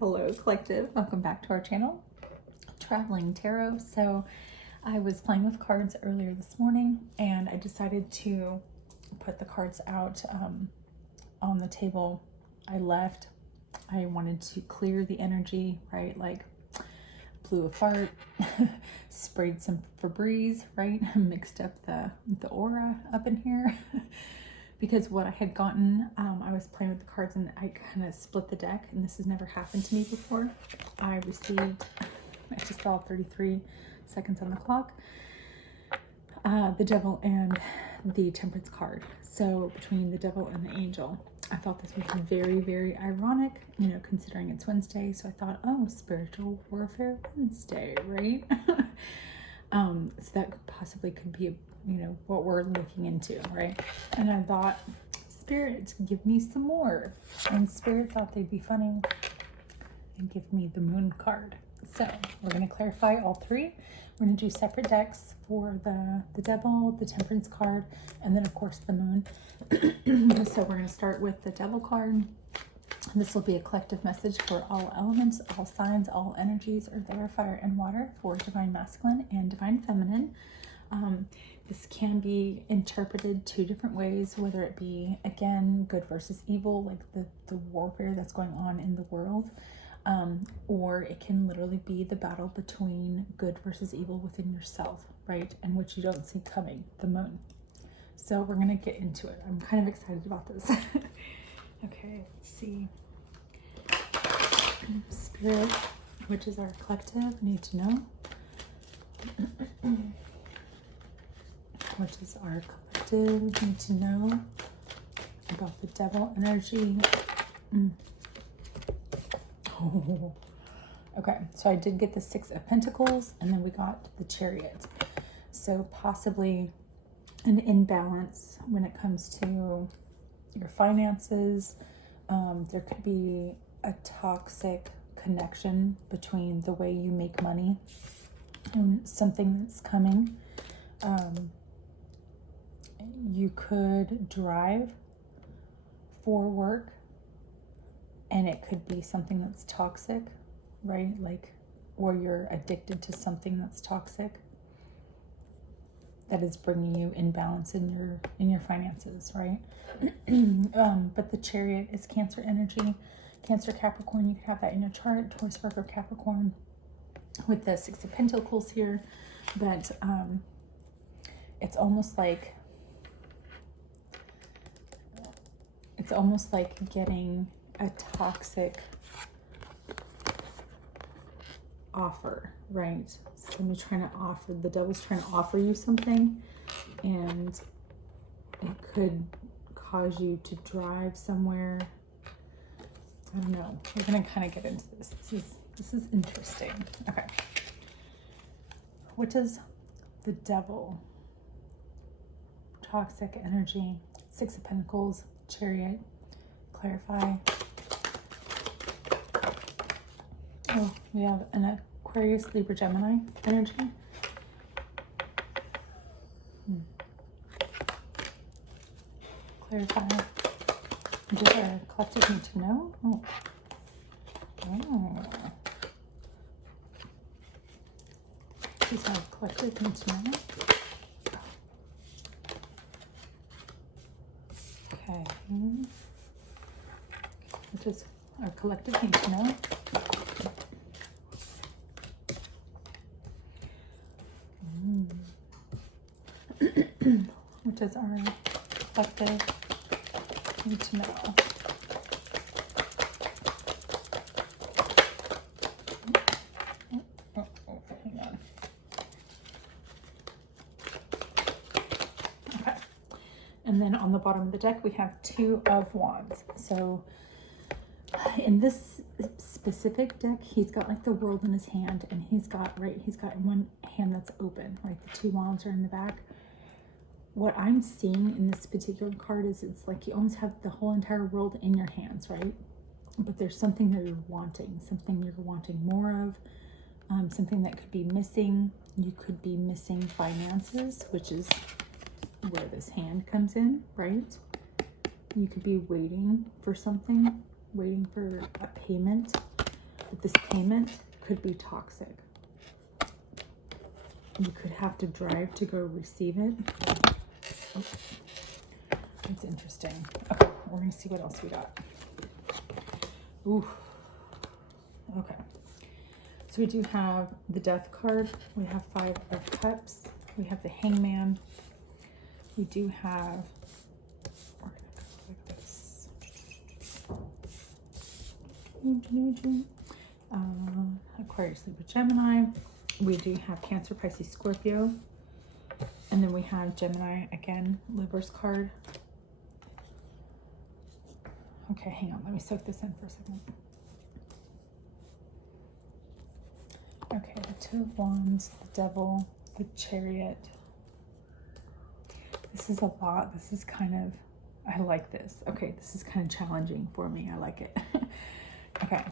Hello collective, welcome back to our channel, Traveling Tarot. So I was playing with cards earlier this morning and I decided to put the cards out on the table. I wanted to clear the energy, right? Like blew a fart, sprayed some Febreze, right? Mixed up the aura up in here. Because what I had gotten, I was playing with the cards and I kind of split the deck, and this has never happened to me before. I received, I just saw 33 seconds on the clock, the Devil and the Temperance card. So between the Devil and the Angel, I thought this was very, very ironic, you know, considering it's Wednesday. So I thought, oh, Spiritual Warfare Wednesday, right? So that possibly could be, you know, what we're looking into, right? And I thought, Spirit, give me some more. And Spirit thought they'd be funny and give me the Moon card. So we're going to clarify all three. We're going to do separate decks for the Devil, the Temperance card, and then of course the Moon. So we're going to start with the Devil card. This will be a collective message for all elements, all signs, all energies, earth, air, fire, and water, for Divine Masculine and Divine Feminine. This can be interpreted two different ways, whether it be, again, good versus evil, like the warfare that's going on in the world, or it can literally be the battle between good versus evil within yourself, right? And which you don't see coming, the Moon. So we're going to get into it. I'm kind of excited about this. Okay, let's see. Spirit, which is our collective, need to know. Which is our collective, need to know about the Devil energy. Oh. Okay, so I did get the Six of Pentacles, and then we got the Chariot. So possibly an imbalance when it comes to your finances. There could be a toxic connection between the way you make money and something that's coming. You could drive for work and it could be something that's toxic, right? Like, or you're addicted to something that's toxic that is bringing you imbalance in your finances, right? But the Chariot is Cancer energy. Cancer, Capricorn, you can have that in your chart. Taurus, Virgo, Capricorn with the Six of Pentacles here. But it's almost like getting a toxic offer, right? Somebody trying to offer, the Devil's trying to offer you something, and it could cause you to drive somewhere. I don't know. We're gonna kind of get into this. This is interesting. Okay. What does the Devil, toxic energy, Six of Pentacles, Chariot, clarify? Oh, we have an Aquarius, Libra, Gemini energy. Clarify. Does our collective need to know? Oh. Does our collective need to know? Okay. What does our collective need to know? What does our collective need to know? Hang on. Okay. And then on the bottom of the deck, we have Two of Wands. So in this specific deck, he's got like the world in his hand, and he's got one hand that's open, right? The two wands are in the back. What I'm seeing in this particular card is it's like you almost have the whole entire world in your hands, right? But there's something that you're wanting, something you're wanting more of, something that could be missing. You could be missing finances, which is where this hand comes in, right? You could be waiting for something, waiting for a payment. But this payment could be toxic. You could have to drive to go receive it. Oh, it's interesting. Okay, we're going to see what else we got. Ooh. Okay. So we do have the Death card. We have 5 of Cups. We have the Hangman. We do have... We're going to go like this. Aquarius, Libra, Gemini. We do have Cancer, Pisces, Scorpio. And then we have Gemini, again, Libra's card. Okay, hang on. Let me soak this in for a second. Okay, the Two of Wands, the Devil, the Chariot. This is a lot. This is kind of, I like this. Okay, this is kind of challenging for me. I like it. Okay.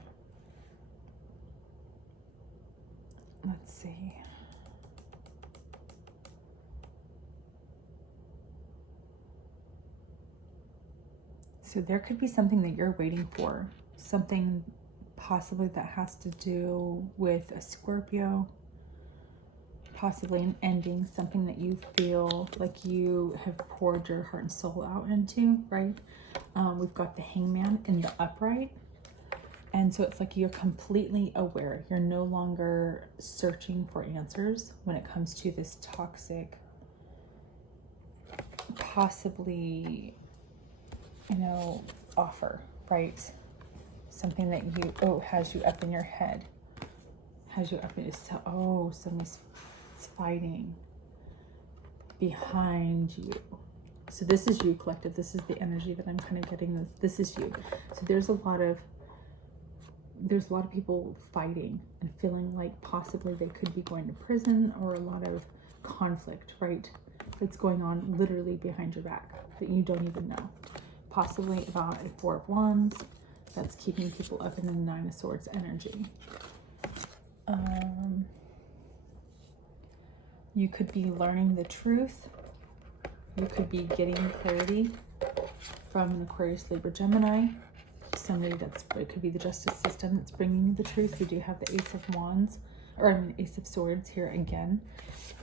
Let's see. So there could be something that you're waiting for. Something possibly that has to do with a Scorpio. Possibly an ending. Something that you feel like you have poured your heart and soul out into, right? We've got the Hangman in the upright. And so it's like you're completely aware. You're no longer searching for answers when it comes to this toxic, possibly, you know, offer, right? Something that you, has you up in your head. Has you up in, somebody's fighting behind you. So this is you, collective. This is the energy that I'm kind of getting. This is you. So there's a lot of people fighting and feeling like possibly they could be going to prison, or a lot of conflict, right? That's going on literally behind your back that you don't even know. Possibly about a 4 of Wands that's keeping people up in the 9 of Swords energy. You could be learning the truth. You could be getting clarity from an Aquarius, Libra, Gemini. Somebody it could be the justice system that's bringing you the truth. We do have the Ace of Wands, Ace of Swords here again,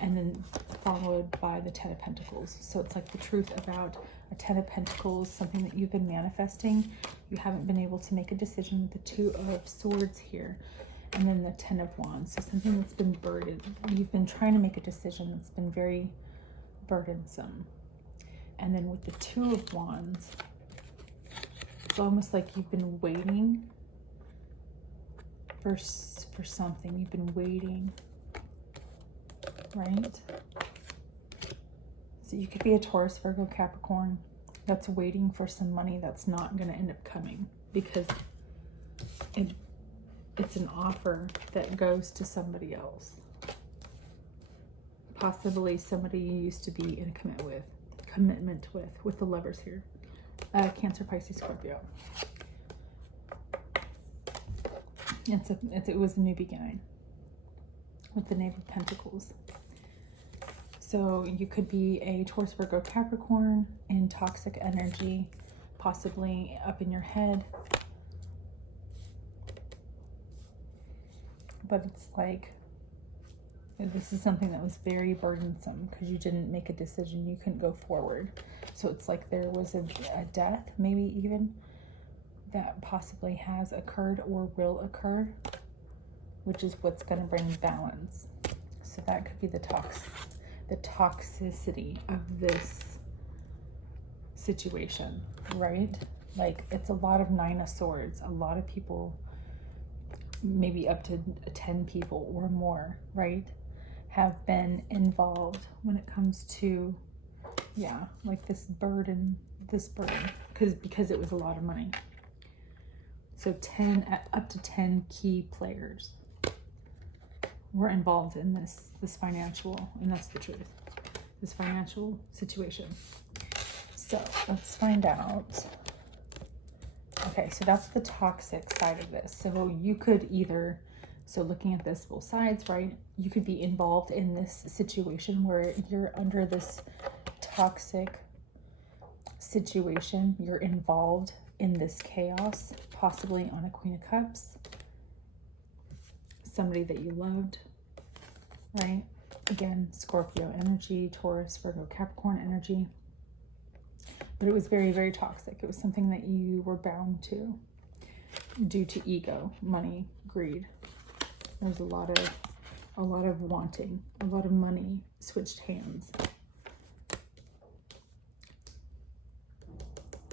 and then followed by the 10 of Pentacles. So it's like the truth about a 10 of Pentacles, something that you've been manifesting. You haven't been able to make a decision with the 2 of Swords here. And then the 10 of Wands, so something that's been burdened. You've been trying to make a decision that's been very burdensome. And then with the 2 of Wands, it's almost like you've been waiting for something. You've been waiting, right? So you could be a Taurus, Virgo, Capricorn that's waiting for some money that's not going to end up coming because it's an offer that goes to somebody else. Possibly somebody you used to be in a commitment with the Lovers here. Cancer, Pisces, Scorpio. It was a new beginning with the Knave of Pentacles. So you could be a Taurus, Virgo, Capricorn in toxic energy, possibly up in your head. But it's like, this is something that was very burdensome because you didn't make a decision. You couldn't go forward. So it's like there was a death, maybe even, that possibly has occurred or will occur, which is what's going to bring balance. So that could be the toxicity of this situation, right? Like, it's a lot of 9 of Swords. A lot of people, maybe up to 10 people or more, right, have been involved when it comes to, like this burden, because it was a lot of money. So up to 10 key players were involved in this financial, and that's the truth, this financial situation. So let's find out. Okay, so that's the toxic side of this. So you could either, so looking at this both sides, right? You could be involved in this situation where you're under this toxic situation. You're involved in this chaos, possibly on a Queen of Cups. somebody that you loved, right? Again, Scorpio energy, Taurus, Virgo, Capricorn energy. But it was very, very toxic. It was something that you were bound to due to ego, money, greed. There's a lot of wanting, a lot of money switched hands.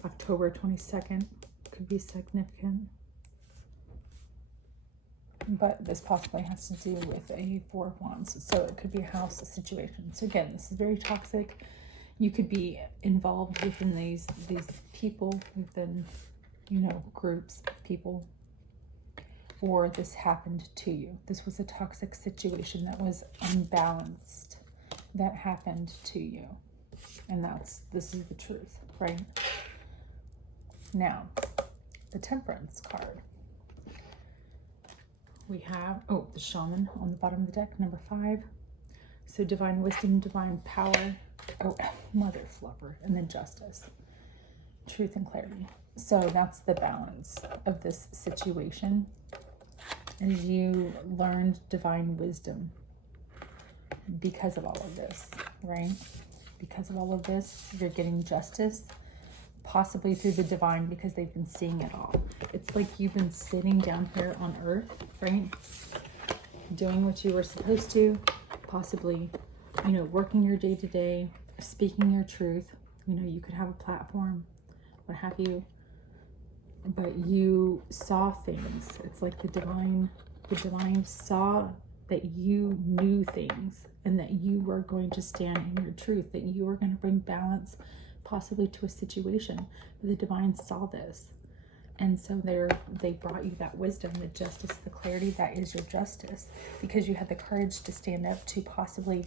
October 22nd could be significant. But this possibly has to do with a Four of Wands. So it could be a house situation. So again, this is very toxic. You could be involved within these people, within, you know, groups, people, or this happened to you. This was a toxic situation that was unbalanced, that happened to you. And this is the truth, right? Now, the Temperance card. We have, the Shaman on the bottom of the deck, number 5. So divine wisdom, divine power, mother flubber, and then justice, truth and clarity. So that's the balance of this situation. As you learned divine wisdom because of all of this, right? Because of all of this, you're getting justice, possibly through the divine, because they've been seeing it all. It's like you've been sitting down here on earth, right? Doing what you were supposed to, possibly, you know, working your day-to-day, speaking your truth. You know, you could have a platform, what have you, but you saw things. It's like the divine saw that you knew things and that you were going to stand in your truth, that you were going to bring balance possibly to a situation. But the divine saw this. And so they brought you that wisdom, the justice, the clarity. That is your justice, because you had the courage to stand up to possibly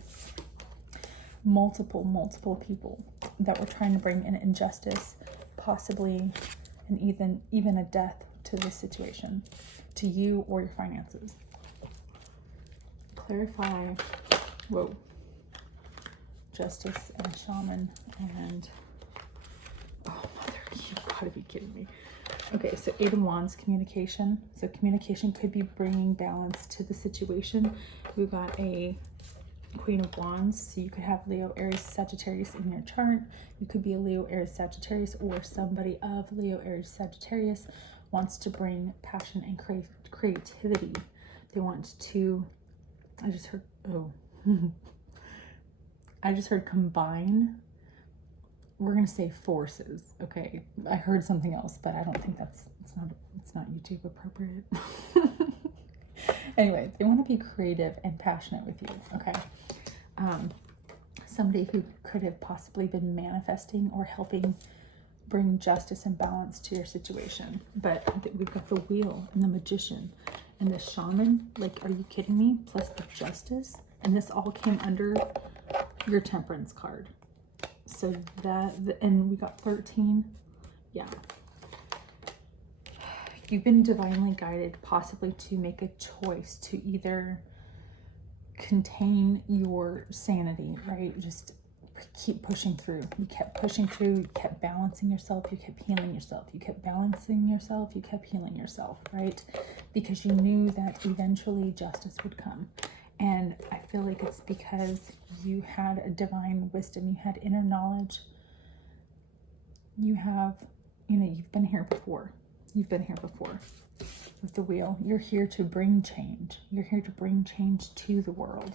multiple people that were trying to bring an injustice, possibly, and even a death to this situation, to you or your finances. Clarify, justice and shaman and, oh mother, you gotta be kidding me. Okay, so 8 of Wands, communication. So communication could be bringing balance to the situation. We've got a Queen of Wands, so you could have Leo, Aries, Sagittarius in your chart. You could be a Leo, Aries, Sagittarius, or somebody of Leo, Aries, Sagittarius wants to bring passion and creativity. They want to, I just heard combine. We're gonna say forces, okay? I heard something else, but I don't think it's not YouTube appropriate. Anyway, they want to be creative and passionate with you, okay? Somebody who could have possibly been manifesting or helping bring justice and balance to your situation. But we've got the Wheel and the Magician and the Shaman. Like, are you kidding me? Plus the Justice. And this all came under your Temperance card. So and we got 13. Yeah. You've been divinely guided possibly to make a choice to either contain your sanity, right? Just keep pushing through. You kept pushing through, you kept balancing yourself, you kept healing yourself, you kept balancing yourself, you kept healing yourself, right? Because you knew that eventually justice would come. And I feel like it's because you had a divine wisdom, you had inner knowledge, you have, you've been here before. You've been here before with the Wheel. You're here to bring change. You're here to bring change to the world.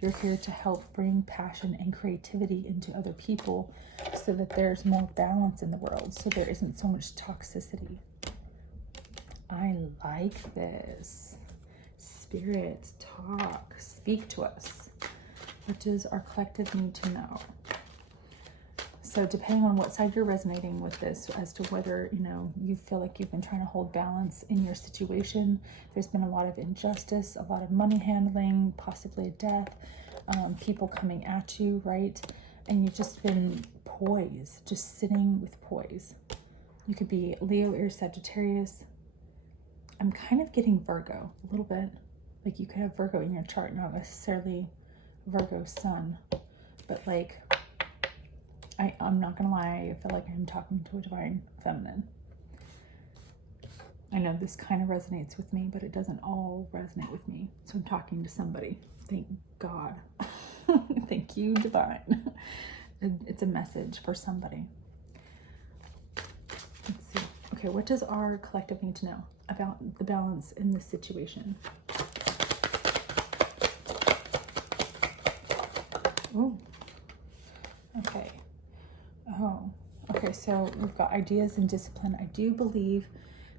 You're here to help bring passion and creativity into other people so that there's more balance in the world, so there isn't so much toxicity. I like this. Spirit, talk, speak to us. What does our collective need to know? So depending on what side you're resonating with this, as to whether, you feel like you've been trying to hold balance in your situation, there's been a lot of injustice, a lot of money handling, possibly a death, people coming at you, right? And you've just been poised, just sitting with poise. You could be Leo, Aries, Sagittarius. I'm kind of getting Virgo a little bit. Like you could have Virgo in your chart, not necessarily Virgo sun, but like, I'm not gonna lie, I feel like I'm talking to a divine feminine. I know this kind of resonates with me, but it doesn't all resonate with me. So I'm talking to somebody. Thank God. Thank you, Divine. It's a message for somebody. Let's see. Okay, what does our collective need to know about the balance in this situation? Oh, okay. Oh, okay, so we've got ideas and discipline. I do believe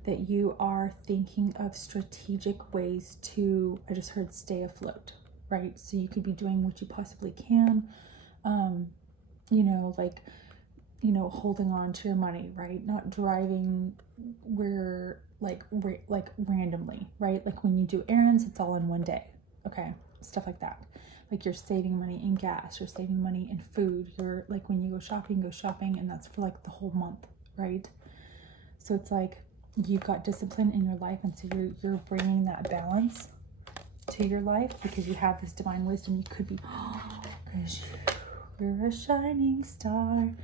that you are thinking of strategic ways to, I just heard, stay afloat, right? So you could be doing what you possibly can, you know, like, you know, holding on to your money, right? Not driving where, like randomly, right? Like when you do errands, it's all in one day, okay? Stuff like that. Like you're saving money in gas, you're saving money in food. You're like, when you go shopping, and that's for like the whole month, right? So it's like you've got discipline in your life, and so you're bringing that balance to your life because you have this divine wisdom. You could be, because you're a shining star.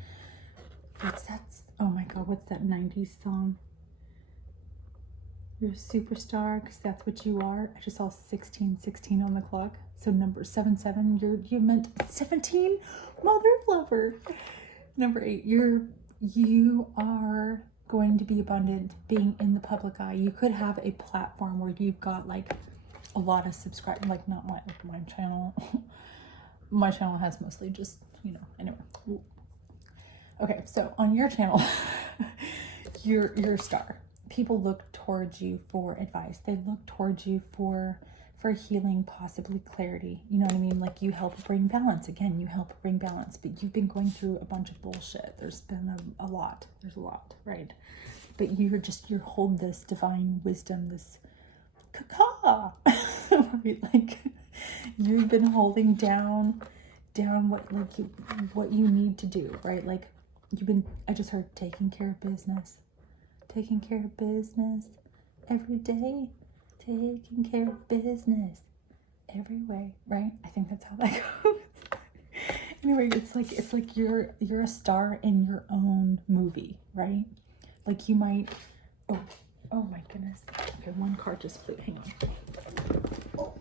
Oh my God, what's that 90s song? You're a superstar because that's what you are. I just saw 1616 on the clock. So number 77, you meant 17? Mother fluffer. Number 8, you are going to be abundant being in the public eye. You could have a platform where you've got like a lot of subscribers, like not my channel. My channel has mostly just, you know, anyway. Okay, so on your channel, you're a star. People look towards you for advice. They look towards you for healing, possibly clarity. You know what I mean? Like you help bring balance. Again, you help bring balance, but you've been going through a bunch of bullshit. There's been a lot. There's a lot, right? But you hold this divine wisdom, this caca, right? Like you've been holding down what you need to do, right? Like I just heard taking care of business every day, taking care of business every way, right? I think that's how that goes. Anyway, it's like you're a star in your own movie, right? Like you might, oh my goodness. Okay, one card just flew, hang on. Oh,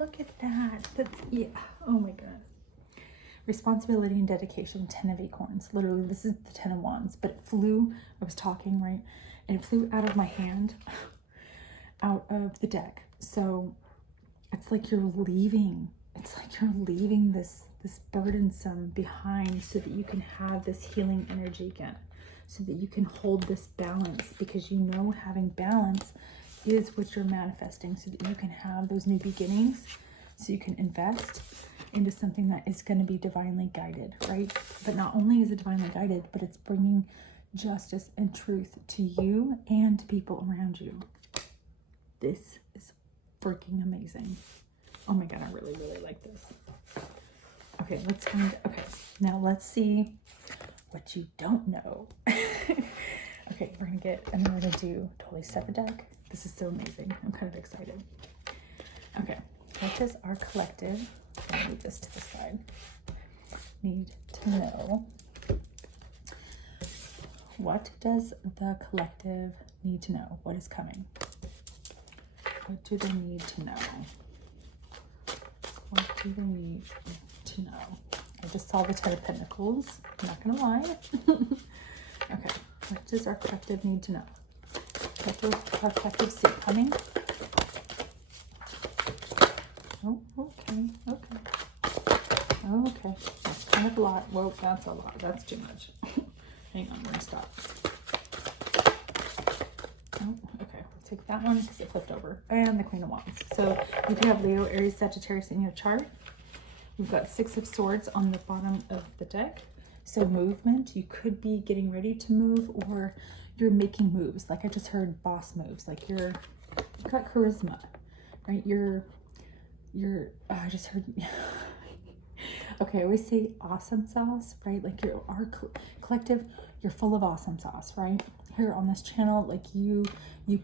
look at that. Yeah, oh my goodness. Responsibility and dedication, 10 of acorns. Literally, this is the 10 of wands, but it flew, I was talking, right? And it flew out of my hand, out of the deck. So it's like you're leaving this burdensome behind so that you can have this healing energy again, so that you can hold this balance, because you know having balance is what you're manifesting, so that you can have those new beginnings, so you can invest into something that is going to be divinely guided, right? But not only is it divinely guided, but it's bringing justice and truth to you and to people around you. This is freaking amazing. Oh my God, I really, really like this. Okay, now let's see what you don't know. Okay, we're gonna do totally separate deck. This is so amazing. I'm kind of excited. Okay, what does our collective, I'll move this to the side, need to know? What does the collective need to know? What is coming? What do they need to know? What do they need to know? I just saw the 10 of Pentacles. I'm not gonna lie. Okay, what does our collective need to know? What does our collective see coming? Oh, okay. That's kind of a lot. Whoa, that's a lot. That's too much. Hang on, we're gonna stop. Oh, okay. We'll take that one because it flipped over. And the Queen of Wands. So you do have Leo, Aries, Sagittarius in your chart. We've got 6 of Swords on the bottom of the deck. So movement, you could be getting ready to move, or you're making moves. Like I just heard boss moves. Like you've got charisma, right? I just heard, okay, I always say awesome sauce, right? Like our collective, you're full of awesome sauce, right? Here on this channel, like you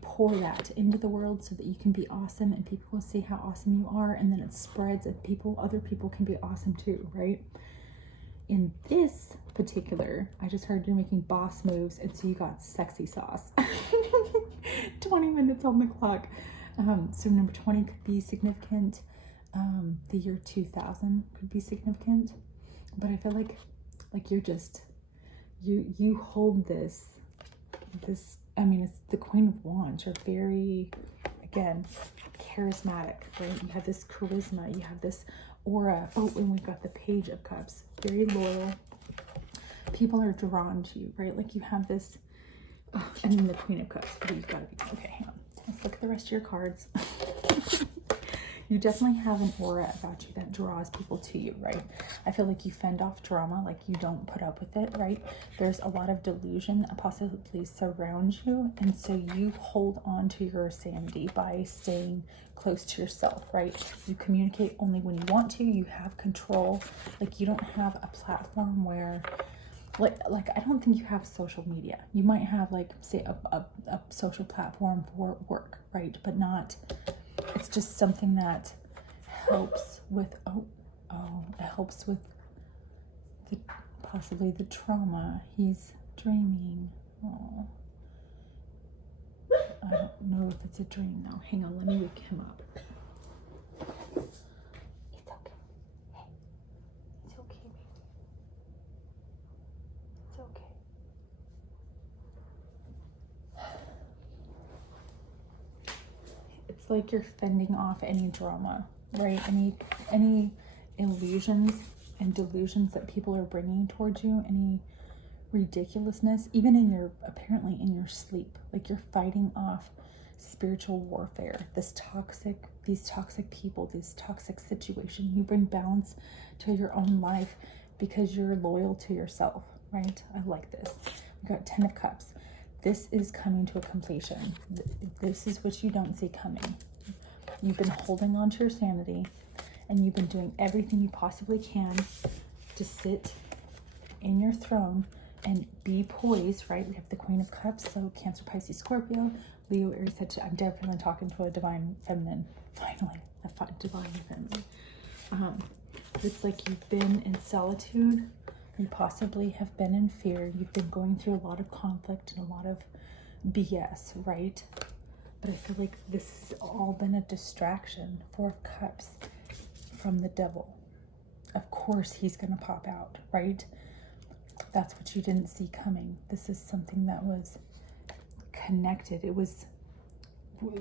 pour that into the world so that you can be awesome and people will see how awesome you are, and then it spreads and other people can be awesome too, right? In this particular, I just heard you're making boss moves, and so you got sexy sauce. 20 minutes on the clock. So number 20 could be significant. The year 2000 could be significant. But I feel like you're just, you hold this, I mean, it's the Queen of Wands. You're very, again, charismatic, right? You have this charisma, you have this aura. Oh, and we've got the Page of Cups. Very loyal. People are drawn to you, right? Like you have this, oh, and then the Queen of Cups. But you've got to be, okay, hang on. Let's look at the rest of your cards. You definitely have an aura about you that draws people to you, right? I feel like you fend off drama, like you don't put up with it, right? There's a lot of delusion that possibly surrounds you, and so you hold on to your sanity by staying close to yourself, right? You communicate only when you want to. You have control. Like you don't have a platform where, like I don't think you have social media. You might have like, say, a social platform for work, right? But not, it's just something that helps with, it helps with the, possibly the trauma. He's dreaming. Oh, I don't know if it's a dream now. Hang on, let me wake him up. It's okay. Hey, it's okay, baby. It's okay. It's like you're fending off any drama, right? Any illusions and delusions that people are bringing towards you, any ridiculousness, even in your, apparently in your sleep. Like you're fighting off spiritual warfare, these toxic people, this toxic situation. You bring balance to your own life because you're loyal to yourself, right? I like this. We got 10 of Cups. This is coming to a completion. This is what you don't see coming. You've been holding on to your sanity, and you've been doing everything you possibly can to sit in your throne and be poised, right? We have the Queen of Cups, so Cancer, Pisces, Scorpio, Leo, Aries, Sagittarius. I'm definitely talking to a divine feminine, finally, a divine feminine. It's like you've been in solitude. You possibly have been in fear. You've been going through a lot of conflict and a lot of BS, right? But I feel like this has all been a distraction. 4 of Cups from the devil. Of course he's going to pop out, right? That's what you didn't see coming. This is something that was connected. It was,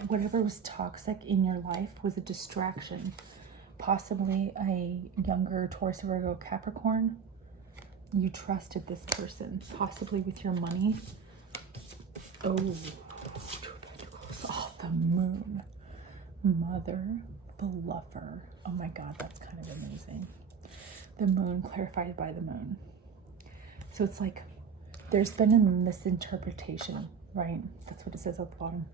whatever was toxic in your life was a distraction. Possibly a younger Taurus, Virgo, Capricorn. You trusted this person, possibly with your money. Oh, 2 of Pentacles. Oh, the Moon. Mother bluffer. Oh my God, that's kind of amazing. The Moon, clarified by the Moon. So it's like there's been a misinterpretation, right? That's what it says at the bottom.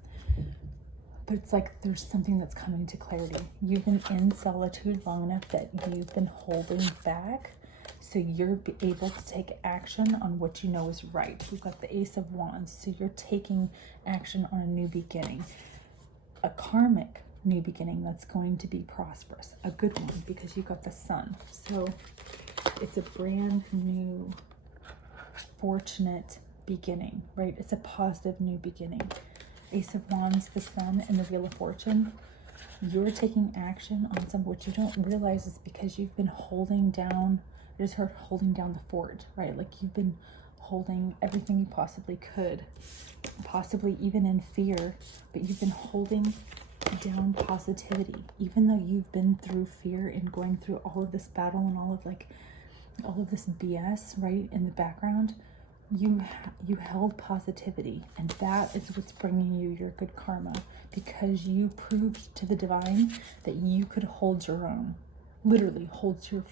But it's like there's something that's coming to clarity. You've been in solitude long enough that you've been holding back, so you're able to take action on what you know is right. We've got the Ace of Wands, so you're taking action on a new beginning, a karmic new beginning that's going to be prosperous, a good one, because you've got the Sun. So it's a brand new, fortunate beginning, right? It's a positive new beginning. Ace of Wands, the Sun, and the Wheel of Fortune. You're taking action on some, what you don't realize is because you've been holding down, I just heard holding down the fort, right? Like you've been holding everything you possibly could, possibly even in fear, but you've been holding down positivity, even though you've been through fear and going through all of this battle and all of this BS, right? In the background, you held positivity, and that is what's bringing you your good karma, because you proved to the divine that you could hold your own. Literally hold your,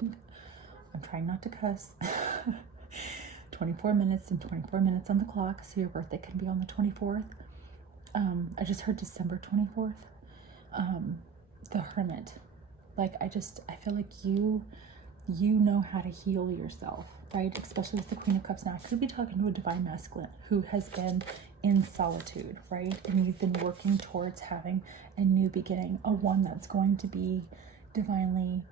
I'm trying not to cuss. 24 minutes and 24 minutes on the clock, so your birthday can be on the 24th. I just heard December 24th. The Hermit. Like I feel like you know how to heal yourself, right? Especially with the Queen of Cups. Now, I could be talking to a divine masculine who has been in solitude, right? And you've been working towards having a new beginning, a one that's going to be divinely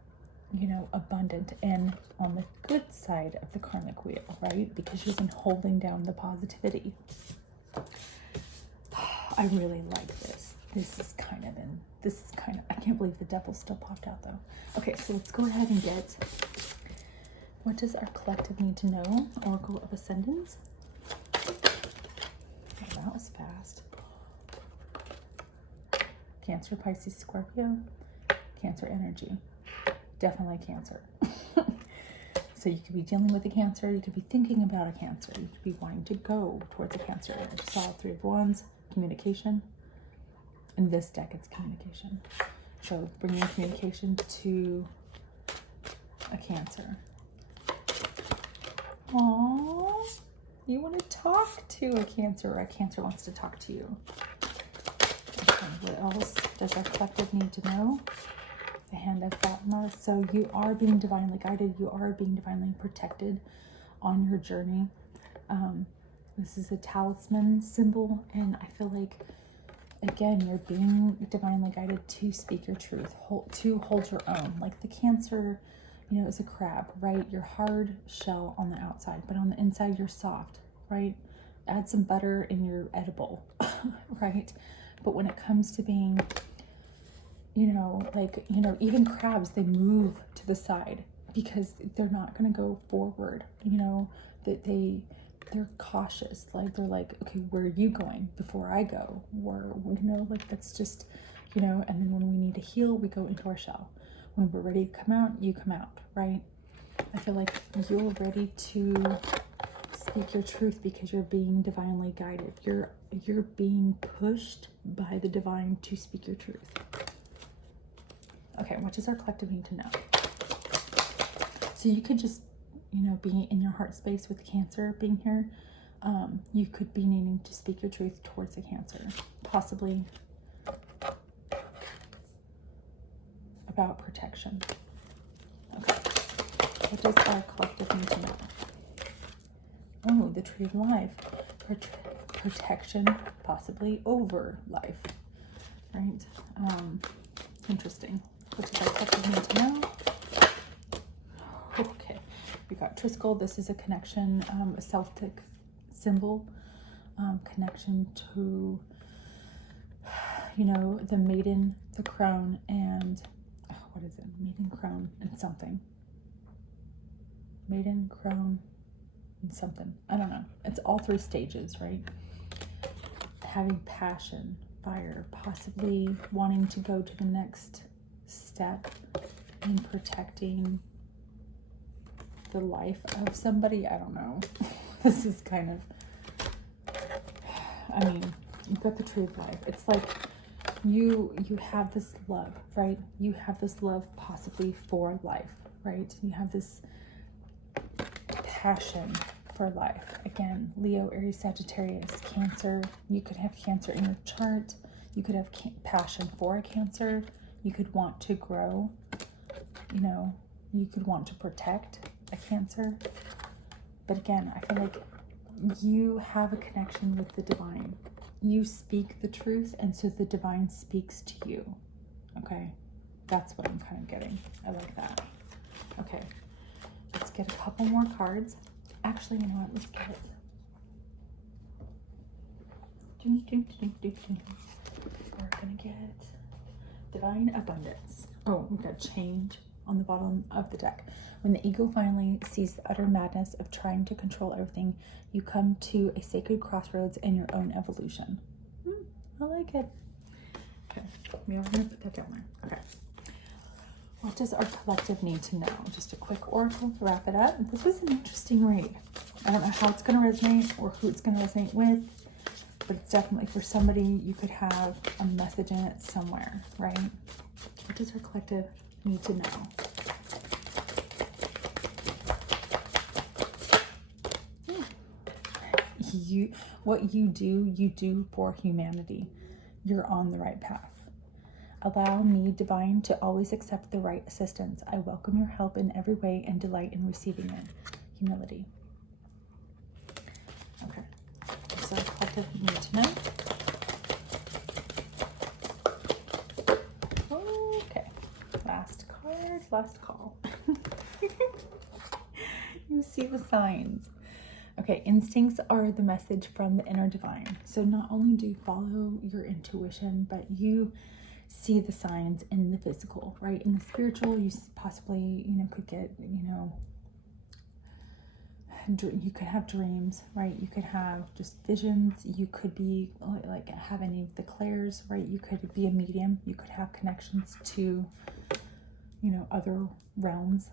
you know, abundant and on the good side of the karmic wheel, right? Because she's been holding down the positivity. I really like this. This is kind of, I can't believe the devil still popped out though. Okay, so let's go ahead and get, what does our collective need to know? Oracle of Ascendance. Oh, that was fast. Cancer, Pisces, Scorpio. Cancer energy. Definitely Cancer. So you could be dealing with a Cancer. You could be thinking about a Cancer. You could be wanting to go towards a Cancer. I just saw 3 of Wands, communication. In this deck, it's communication. So bringing communication to a Cancer. Aww. You want to talk to a Cancer, or a Cancer wants to talk to you. Okay, what else does our collective need to know? The Hand of Fatima. So you are being divinely guided. You are being divinely protected on your journey. This is a talisman symbol, and I feel like, again, you're being divinely guided to speak your truth, to hold your own. Like the Cancer, you know, is a crab, right? You're hard shell on the outside, but on the inside you're soft, right? Add some butter in your edible, right? But when it comes to being, you know, like, you know, even crabs, they move to the side because they're not going to go forward, you know, that they're cautious. Like, they're like, okay, where are you going before I go? Or, you know, like, that's just, you know, and then when we need to heal, we go into our shell. When we're ready to come out, you come out, right? I feel like you're ready to speak your truth because you're being divinely guided. You're being pushed by the divine to speak your truth. Okay, what does our collective need to know? So you could just, you know, be in your heart space with Cancer being here. You could be needing to speak your truth towards a Cancer, possibly about protection. Okay, what does our collective need to know? Oh, the Tree of Life. Protection, possibly over life, right? Interesting. What does our collective need to know? Okay, we got Triskel. This is a connection, a Celtic symbol, connection to, you know, the maiden, the crown, and what is it? Maiden, crown, and something. Maiden, crown, and something. I don't know. It's all 3 stages, right? Having passion, fire, possibly wanting to go to the next step in protecting the life of somebody. I don't know. This is kind of, I mean, you've got the Tree of Life. It's like you have this love, right? You have this love possibly for life, right? You have this passion for life. Again, Leo, Aries, Sagittarius, Cancer. You could have Cancer in your chart. You could have passion for a Cancer. You could want to grow, you know, you could want to protect a Cancer. But again, I feel like you have a connection with the divine. You speak the truth, and so the divine speaks to you. Okay, that's what I'm kind of getting. I like that. Okay, let's get a couple more cards. Actually, you know what? Let's get it. We're gonna get Divine Abundance. Oh, we've got change on the bottom of the deck. When the ego finally sees the utter madness of trying to control everything, you come to a sacred crossroads in your own evolution. I like it. Okay, we are going to put that down there. Okay. What does our collective need to know? Just a quick oracle to wrap it up. This was an interesting read. I don't know how it's going to resonate or who it's going to resonate with, but it's definitely for somebody. You could have a message in it somewhere, right? What does our collective need to know? What you do for humanity. You're on the right path. Allow me, divine, to always accept the right assistance. I welcome your help in every way and delight in receiving it. Humility. Okay. So collective need to know. Okay. Last last call. You see the signs. Okay, instincts are the message from the inner divine. So not only do you follow your intuition, but you see the signs in the physical, right? In the spiritual, you possibly, could get, you could have dreams, right? You could have just visions. You could be like have any of the clairs, right? You could be a medium. You could have connections to, other realms.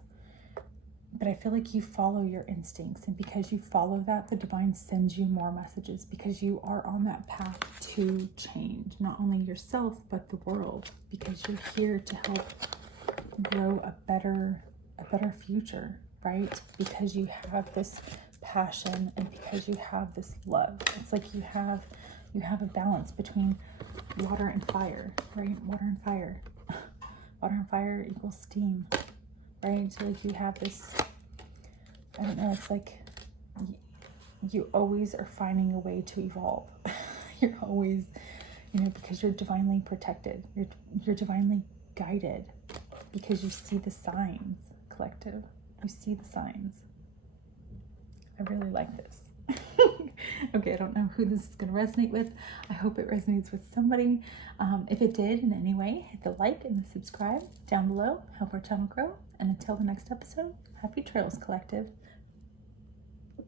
But I feel like you follow your instincts, and because you follow that, the divine sends you more messages, because you are on that path to change not only yourself but the world, because you're here to help grow a better future, right? Because you have this passion and because you have this love. It's like you have a balance between water and fire, right? Water and fire. Water and fire equals steam, right? So like you have this, I don't know, it's like you always are finding a way to evolve. You're always, because you're divinely protected. You're divinely guided, because you see the signs, collective. You see the signs. I really like this. Okay, I don't know who this is going to resonate with. I hope it resonates with somebody. If it did in any way, hit the like and the subscribe down below. Help our channel grow. And until the next episode, happy trails, collective.